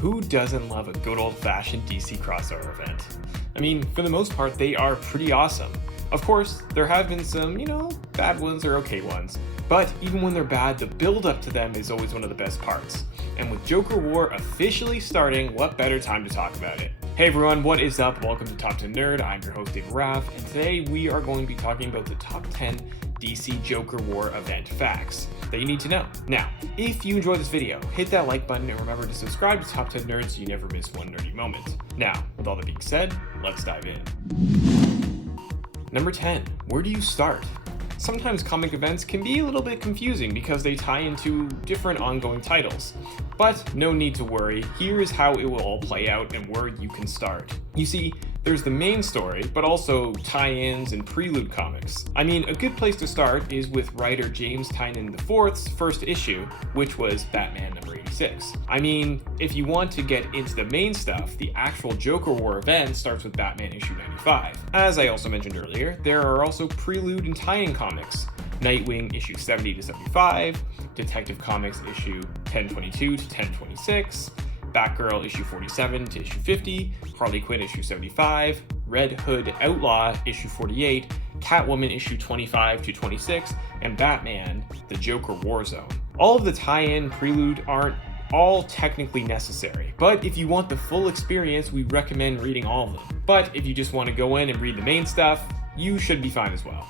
Who doesn't love a good old-fashioned DC crossover event? I mean, for the most part, they are pretty awesome. Of course, there have been some, bad ones or okay ones, but even when they're bad, the build-up to them is always one of the best parts. And with Joker War officially starting, what better time to talk about it? Hey everyone, what is up? Welcome to Top 10 Nerd. I'm your host, David Raff, and today we are going to be talking about the top 10 DC Joker War event facts that you need to know. Now, if you enjoyed this video, hit that like button and remember to subscribe to Top 10 Nerds so you never miss one nerdy moment. Now, with all that being said, let's dive in. Number 10, where do you start? Sometimes comic events can be a little bit confusing because they tie into different ongoing titles. But no need to worry, here is how it will all play out and where you can start. You see, there's the main story, but also tie-ins and prelude comics. I mean, a good place to start is with writer James Tynion IV's first issue, which was Batman number 86. I mean, if you want to get into the main stuff, the actual Joker War event starts with Batman issue 95. As I also mentioned earlier, there are also prelude and tie-in comics. Nightwing issue 70 to 75, Detective Comics issue 1022 to 1026, Batgirl issue 47 to issue 50, Harley Quinn issue 75, Red Hood Outlaw issue 48, Catwoman issue 25 to 26, and Batman, the Joker Warzone. All of the tie-in prelude aren't all technically necessary, but if you want the full experience, we recommend reading all of them. But if you just want to go in and read the main stuff, you should be fine as well.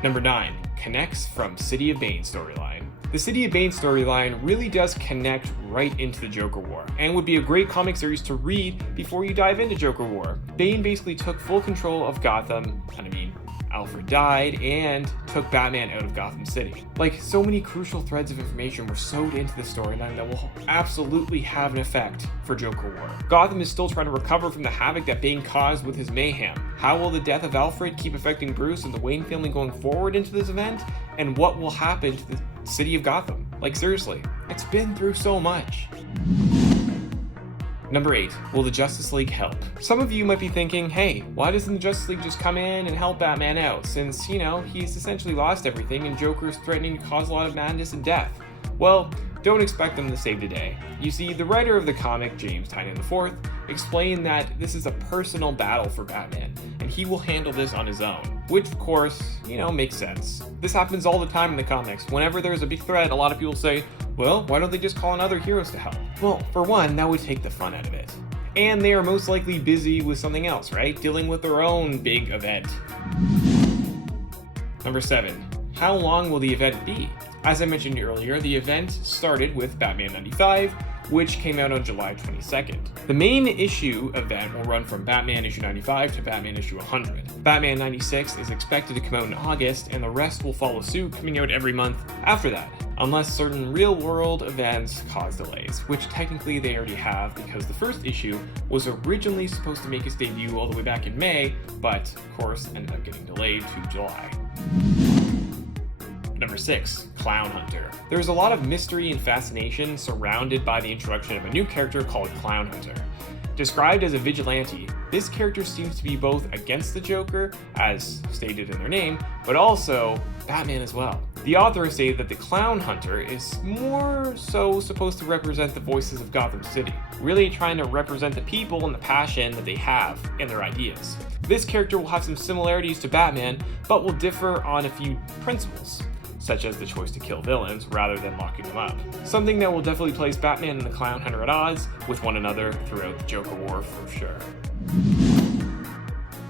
Number 9, connects from City of Bane storyline. The City of Bane storyline really does connect right into the Joker War, and would be a great comic series to read before you dive into Joker War. Bane basically took full control of Gotham, Alfred died, and took Batman out of Gotham City. Like, so many crucial threads of information were sewed into the storyline that will absolutely have an effect for Joker War. Gotham is still trying to recover from the havoc that Bane caused with his mayhem. How will the death of Alfred keep affecting Bruce and the Wayne family going forward into this event? And what will happen to the city of Gotham? Like, seriously, it's been through so much. Number 8, will the Justice League help? Some of you might be thinking, hey, why doesn't the Justice League just come in and help Batman out, since, he's essentially lost everything and Joker's threatening to cause a lot of madness and death? Well, don't expect them to save the day. You see, the writer of the comic, James Tynion IV, explained that this is a personal battle for Batman, and he will handle this on his own. Which, of course, makes sense. This happens all the time in the comics. Whenever there's a big threat, a lot of people say, well, why don't they just call on other heroes to help? Well, for one, that would take the fun out of it. And they are most likely busy with something else, right? Dealing with their own big event. Number 7, how long will the event be? As I mentioned earlier, the event started with Batman 95, which came out on July 22nd. The main issue event will run from Batman issue 95 to Batman issue 100. Batman 96 is expected to come out in August, and the rest will follow suit, coming out every month after that, unless certain real-world events cause delays, which technically they already have because the first issue was originally supposed to make its debut all the way back in May, but of course ended up getting delayed to July. Number 6, CLOWNHUNTER. There's a lot of mystery and fascination surrounded by the introduction of a new character called CLOWNHUNTER. Described as a vigilante, this character seems to be both against the Joker, as stated in their name, but also Batman as well. The author has stated that the Clown Hunter is more so supposed to represent the voices of Gotham City, really trying to represent the people and the passion that they have and their ideas. This character will have some similarities to Batman, but will differ on a few principles, such as the choice to kill villains rather than locking them up. Something that will definitely place Batman and the Clown Hunter at odds with one another throughout the Joker War for sure.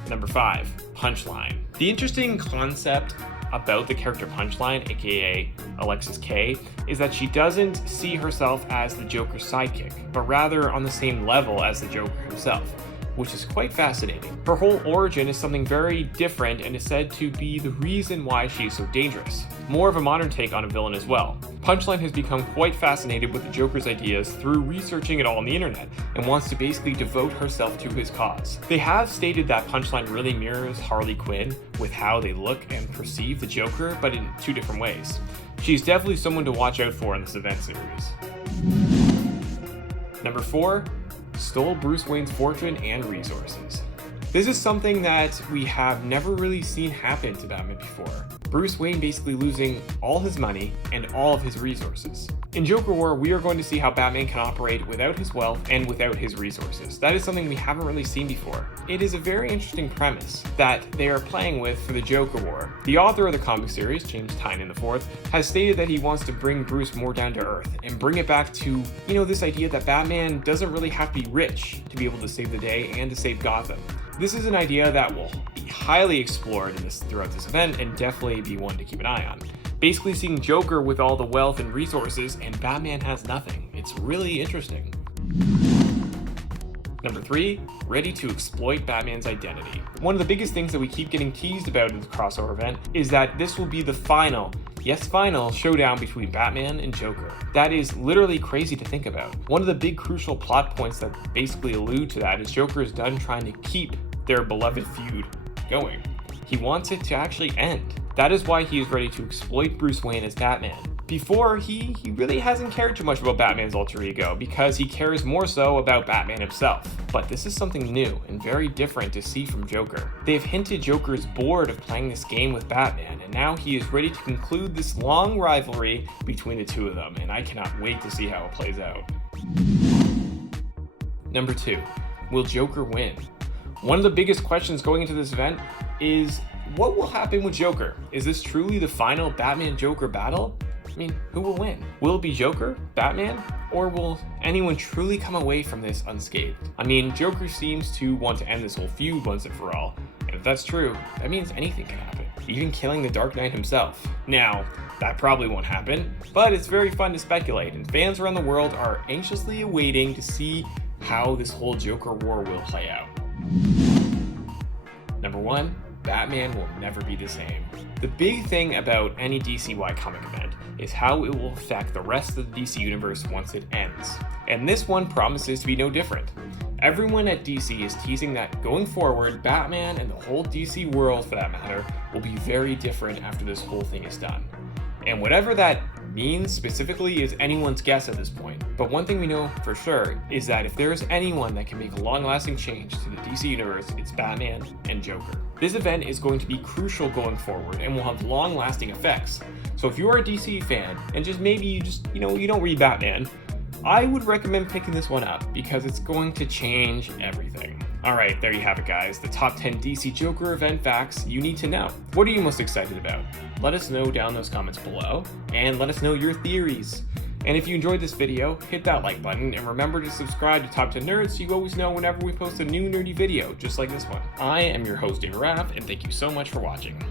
Number 5, Punchline. The interesting concept about the character Punchline, aka Alexis K, is that she doesn't see herself as the Joker's sidekick, but rather on the same level as the Joker himself, which is quite fascinating. Her whole origin is something very different and is said to be the reason why she is so dangerous. More of a modern take on a villain as well. Punchline has become quite fascinated with the Joker's ideas through researching it all on the internet and wants to basically devote herself to his cause. They have stated that Punchline really mirrors Harley Quinn with how they look and perceive the Joker, but in 2 different ways. She's definitely someone to watch out for in this event series. Number 4, stole Bruce Wayne's fortune and resources. This is something that we have never really seen happen to Batman before. Bruce Wayne basically losing all his money and all of his resources. In Joker War, we are going to see how Batman can operate without his wealth and without his resources. That is something we haven't really seen before. It is a very interesting premise that they are playing with for the Joker War. The author of the comic series, James Tynion IV, has stated that he wants to bring Bruce more down to earth and bring it back to, this idea that Batman doesn't really have to be rich to be able to save the day and to save Gotham. This is an idea that will be highly explored throughout this event and definitely be one to keep an eye on. Basically seeing Joker with all the wealth and resources and Batman has nothing. It's really interesting. Number 3, ready to exploit Batman's identity. One of the biggest things that we keep getting teased about in the crossover event is that this will be the final showdown between Batman and Joker. That is literally crazy to think about. One of the big crucial plot points that basically allude to that is Joker is done trying to keep their beloved feud going. He wants it to actually end. That is why he is ready to exploit Bruce Wayne as Batman. Before, he really hasn't cared too much about Batman's alter ego because he cares more so about Batman himself. But this is something new and very different to see from Joker. They've hinted Joker is bored of playing this game with Batman, and now he is ready to conclude this long rivalry between the two of them, and I cannot wait to see how it plays out. Number 2, will Joker win? One of the biggest questions going into this event is, what will happen with Joker? Is this truly the final Batman-Joker battle? I mean, who will win? Will it be Joker, Batman, or will anyone truly come away from this unscathed? I mean, Joker seems to want to end this whole feud once and for all, and if that's true, that means anything can happen, even killing the Dark Knight himself. Now, that probably won't happen, but it's very fun to speculate, and fans around the world are anxiously awaiting to see how this whole Joker war will play out. Number 1, Batman will never be the same. The big thing about any DCY comic event is how it will affect the rest of the DC universe once it ends. And this one promises to be no different. Everyone at DC is teasing that going forward, Batman and the whole DC world for that matter will be very different after this whole thing is done. And whatever that means specifically is anyone's guess at this point. But one thing we know for sure is that if there is anyone that can make a long-lasting change to the DC universe, it's Batman and Joker. This event is going to be crucial going forward and will have long-lasting effects. So if you are a DC fan and you don't read Batman, I would recommend picking this one up because it's going to change everything. Alright, there you have it guys, the top 10 DC Joker event facts you need to know. What are you most excited about? Let us know down in those comments below, and let us know your theories. And if you enjoyed this video, hit that like button, and remember to subscribe to Top 10 Nerds so you always know whenever we post a new nerdy video, just like this one. I am your host, Raff, and thank you so much for watching.